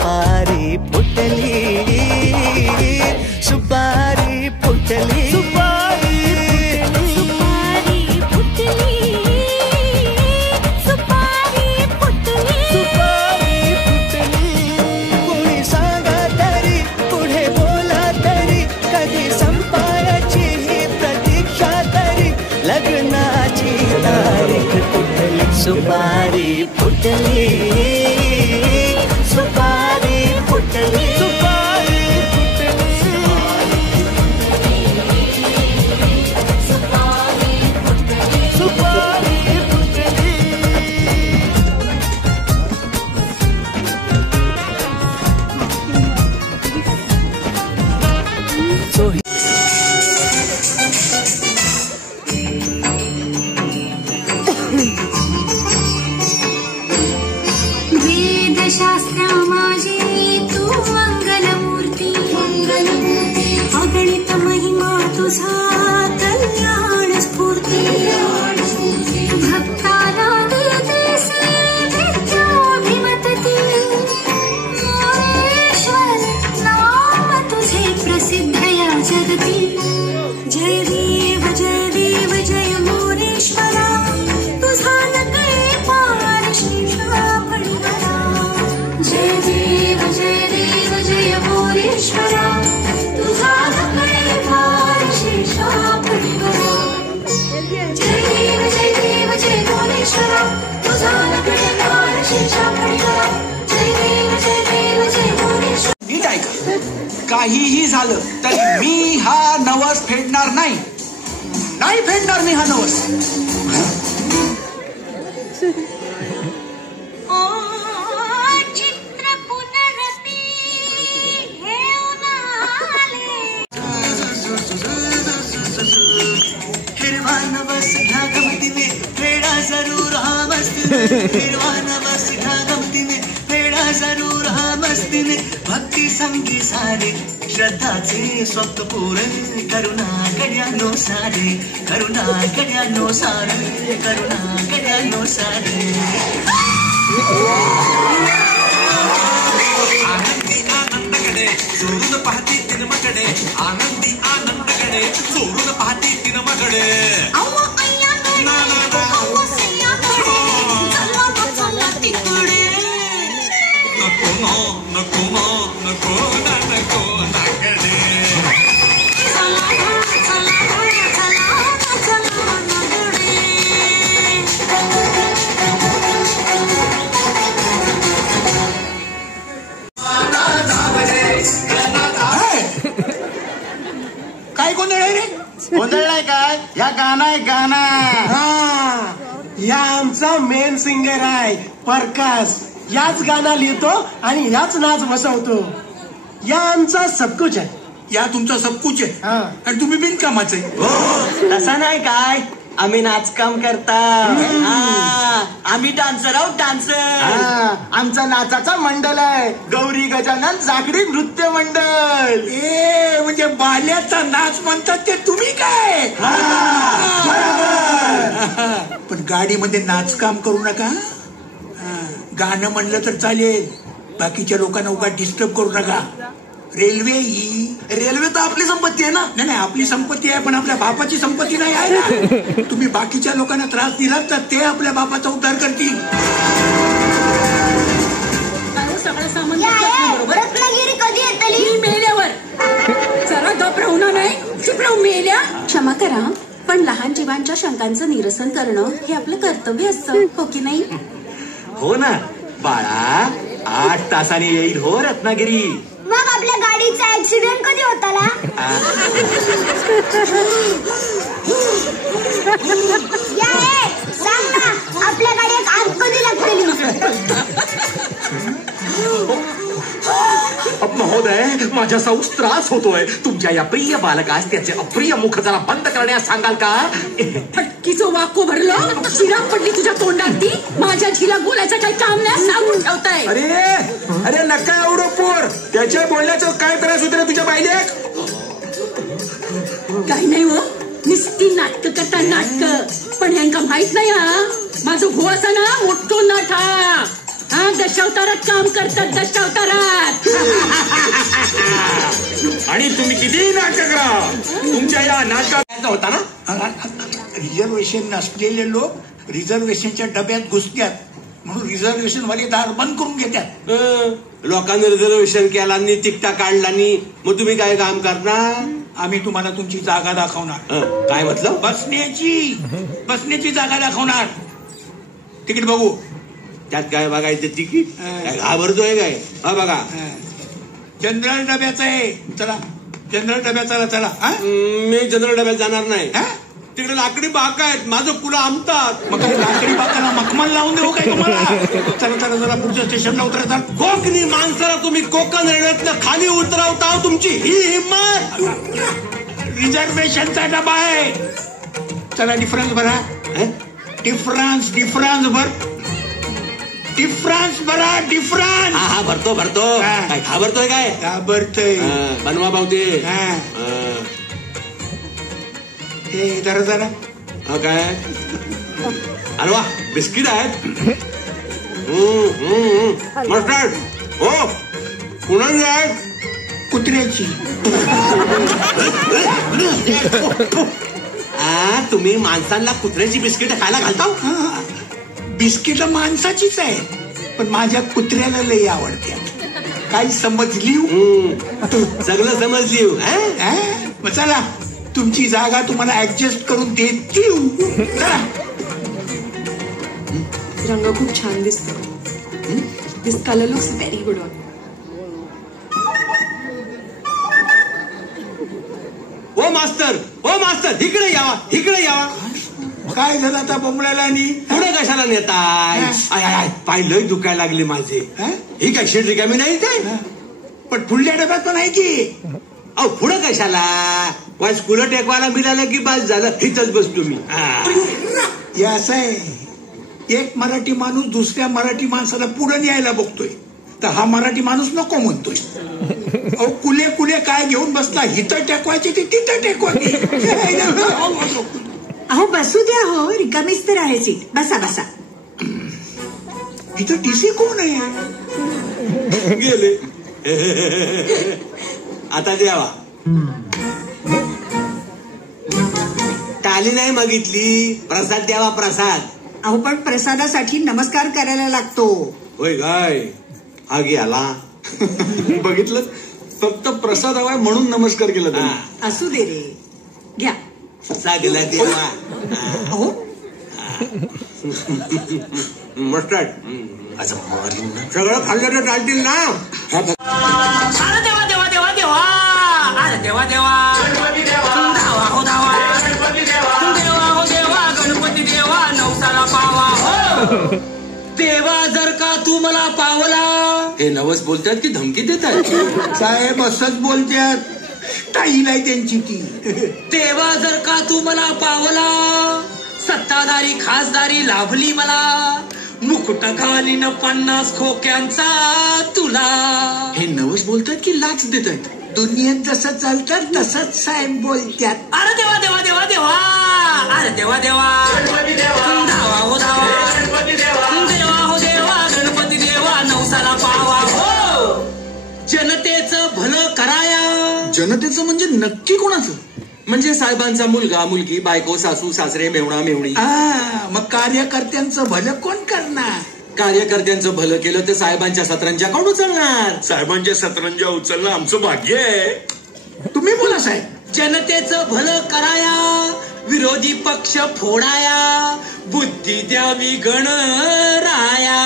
सुपारी फुटली, सुपारी फुटली, सुपारी फुटली, सुपारी फुटली, सुपारी फुटली. कोणी सांगा तरी, पुढे बोला तरी, कधी संपायची ही प्रतीक्षा तरी, लग्नाची तारीख कुठली. सुपारी फुटली, सुपारी फुटली, सुपारी फुटली, सुपारी फुटली. वेदशास्त्रा माझी तू मंगलमूर्ती, अगणित महिमा तुझा कल्याण स्फूर्ती. भक्ताला देतेसे विद्याभिमतती, मोरेश्वर नाम तुझे प्रसिद्ध या जगती. जय देव जय मोरेश्वरा, तुझा नकळे पार शेषा फणीवरा. जय देव जय मोरेश्वरा, तुझा नकळे पार शेषा फणीवरा. जय देव जय मोरेश्वरा, तुझा नकळे पार शेषा फणीवरा. जय देव जय मोरेश्वरा. नीट ऐका, काहीही झालं तरी मी हा नवस फेडणार नाही, नाही फेडणार मी हा नवस. चित्र पुनरपी घेऊन आले. हिरवा नवस घ्या गमतीने, फेडा जरूर हा मस्तीने. हिरवा नवस घ्या गमतीने, फेडा जरूर हा मस्तीने. भक्ती संगी सारे, श्रद्धाचे स्वप्न पूर्ण, करुणा कड्यानो सारे, करुणा कड्यानो सारे, करुणा कड्यानो सारे. आनंदी आनंदकडे चोरून पाहती तिनमकडे, आनंदी आनंदकडे चोरून पाहती तिनमकडे. नको नको नको नको नाकडे. काय गोंधळ आहे रे? गोंधळ नाही काय, या गाणं आहे गाणं. हा, या आमचा मेन सिंगर आहे प्रकाश. याच गाणं लिहितो आणि याच नाच बसवतो. या आमचा सबकुच आहे. या तुमचा सबकुच आहे आणि तुम्ही बिनकामाच आहे. तसा नाही काय, आम्ही नाचकाम करता. आम्ही डान्सर आहोत, डान्सर. आमचा नाचाचा मंडळ आहे, गौरी गजानन जागडी नृत्य मंडळ. ए म्हणजे बाल्याचा नाच म्हणतात ते तुम्ही काय? पण गाडीमध्ये नाचकाम करू नका. गाणं म्हणलं तर चालेल, बाकीच्या लोकांना उगा डिस्टर्ब करू नका. रेल्वे तर आपली संपत्ती आहे ना. नाही, आपली संपत्ती आहे, पण आपल्या बापाची संपत्ती नाही आहे ना. तुम्ही बाकीच्या लोकांना त्रास दिलात तर ते आपल्या बापाचा उद्धार करतील. सगळं सामान रत्नागिरी कधी येतली? मेल्यावर. जरा गप राहू ना, नाही चुप राहू. मेल्या क्षमा करा, पण लहान जीवांच्या शंकांचं निरसन करणं हे आपलं कर्तव्य असतं, हो की नाही? हो ना बाळा, 8 तासाने येईल हो रत्नागिरी. मग आपल्या गाडीचा ऍक्सिडेंट कधी होताला? सांग ना, आपल्या गाडीत आग कधी लागलेली? महोदय, माझ्या सौस त्रास होतोय. तुमच्या या प्रिय बालकास त्याचे अप्रिय मुख जरा बंद करण्यास सांगाल का? फटकीचं वाको भरलं, शिरा पडली तुझ्या तोंडात. ती माझ्या झिला बोलायचं काही काम नाही, सांगून ठेवताय. अरे नका एवढं पोर. त्याच्या बोलण्याचं काय त्रास होत रे तुझ्या पाहिजे? काही नाही हो, नुसती नाटक करता नाटक. पण ह्यांका माहित नाही हा, माझं भुवाचा ना मोठो नट हा. हा दशावतारात काम करतात, दशावतारात. आणि तुम्ही किती नाटक करा, तुमच्या या नाटकात होता ना. रिझर्वेशन नसलेले लोक रिझर्वेशनच्या डब्यात घुसतात, म्हणून रिझर्वेशन वाले दार बंद करून घेतात. लोकांनी रिझर्वेशन केला आणि तिकटा काढला आणि मग तुम्ही काय काम करणार? आम्ही तुम्हाला तुमची जागा दाखवणार. काय म्हटलं? बसण्याची जागा दाखवणार. तिकीट बघू. त्यात काय बघायचं तिकीट? घाबरतोय काय? हा बघा, जनरल डब्याचं आहे. चला जनरल डब्याचा चला. मी जनरल डब्यात जाणार नाही. तिकडे लाकडी बाका आहेत, माझं पुढं आमतात. मग काही लाकडी बाकाला मखमल लावून देऊ काय तुम्हाला? चला चला जरा पुढच्या स्टेशनला उतरायचा. कोकणी माणसाला तुम्ही कोकण रेल्वेतनं खाली उतरवता, तुमची ही हिंमत? रिझर्वेशनचा डबा आहे. चला डिफरन्स भरा. डिफरन्स भरा. डिफरन्स. हा भरतो. काय घाबरतोय काय? घाबरतोय. बनवा पावते. हे जरा काय? अरे वा, बिस्किट आहेत. मस्टर्ड. हो, कुणाची आहेत? कुत्र्याची. तुम्ही माणसांना कुत्र्याची बिस्किट खायला घालता? बिस्किट माणसाचीच आहे, पण माझ्या कुत्र्याला लई आवडते. काही समजली? सगळं समजली. मग चला, तुमची जागा तुम्हाला ऍडजस्ट करून देतील. चला. रंग खूप छान दिसतो. दिस कलर लुक्स व्हेरी गुड. ओ मास्तर, इकडे यावा. काय झालं आता बोंबलायला? आणि पुढे कशाला नेताय? पाय लय दुखायला लागले माझे. ही काय शीट रिकामी नाही ते? पण पुढल्या डब्यात पण आहे की. अहो पुढे कशाला? वाज कुलं टेकवायला मिळालं की बस झालं, इथंच बसतो मी. हे असं आहे, एक मराठी माणूस दुसऱ्या मराठी माणसाला पुढे न्यायला बघतोय, तर हा मराठी माणूस नको म्हणतोय. अहो कुले काय घेऊन बसला? हिथं टेकवायची ती तिथं टेकवायची. अहो बसू द्या हो, रिकामीच तर आहे सीट. बसा. इथं टीसी कोण आहे? गेले. आता द्यावा. टाली नाही मागितली, प्रसाद द्यावा. प्रसाद. अहो पण प्रसादासाठी नमस्कार करायला लागतो. होय काय? हा गेला. बघितलं, फक्त प्रसाद हवाय म्हणून नमस्कार केला. असू दे रे, घ्या. सागला देवा. मस्टर्ड. सगळं खाल्लं तर चालतील ना? देवा जर का तू मला पावला. हे नवस बोलतात की धमकी देतात? साहेब असंच बोलतात, स्टाईल आहे त्यांची ती. देवा जर का तू मला पावला, सत्ताधारी खासदारी लाभली मला, मुकुट घालीन 50 खोक्यांचा तुला. हे नवस बोलतात की लाच देतात? दुनियेत जसं चालतात तसंच साहेब बोलतात. अरे देवा देवा देवा देवा, अरे देवा देवा, धावा हो धावा, देवा हो देवा, गणपती देवा, नवसाला पावा हो. जनतेचं भलं कराया. जनतेचं म्हणजे नक्की कोणाचं? म्हणजे साहेबांचा मुलगा मुलगी, बायको, सासू सासरे, मेवणा मेवणी. मग कार्यकर्त्यांचं भलं कोण करणार? कार्यकर्त्यांचं भलं केलं तर साहेबांच्या सतरंजा कोण उचलणार? साहेबांच्या सतरंजा उचलणं आमचं भाग्य आहे. तुम्ही बोला साहेब. जनतेचं भलं कराया, विरोधी पक्ष फोडाया, बुद्धी द्यावी गणराया.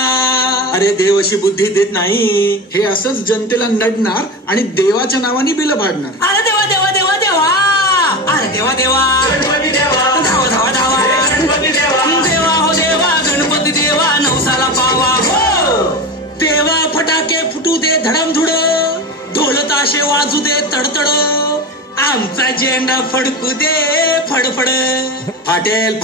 अरे देव अशी बुद्धी देत नाही. हे असंच जनतेला नडणार आणि देवाच्या नावाने बिलं पाडणार. अरे देवा देवा देवा देवा, अरे देवा देवा, धावा धावा धावा, देवा हो देवा, गणपती देवा, नवसाला पावा हो. देवा फटाके फुटू दे धडमधुड, ढोल ताशे वाजू दे तडतड, आमचा झेंडा फडकू दे फडफड. फाटेल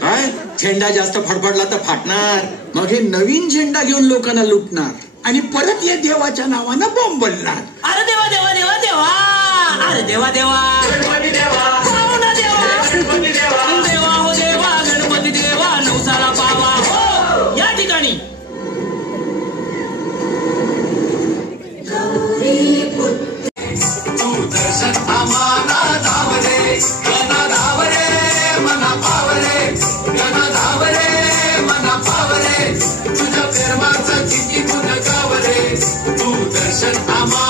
काय? झेंडा जास्त फडफडला तर फाटणार. मग हे नवीन झेंडा घेऊन लोकांना लुटणार आणि परत या देवाच्या नावानं बॉम्ब बनणार. अरे देवा देवा देवा देवा, अरे देवा देवा, पाहुणा देवा, देवा हो देवा, गणपती देवा, नवसाला पावा हो. या ठिकाणी दर्शन आम्हा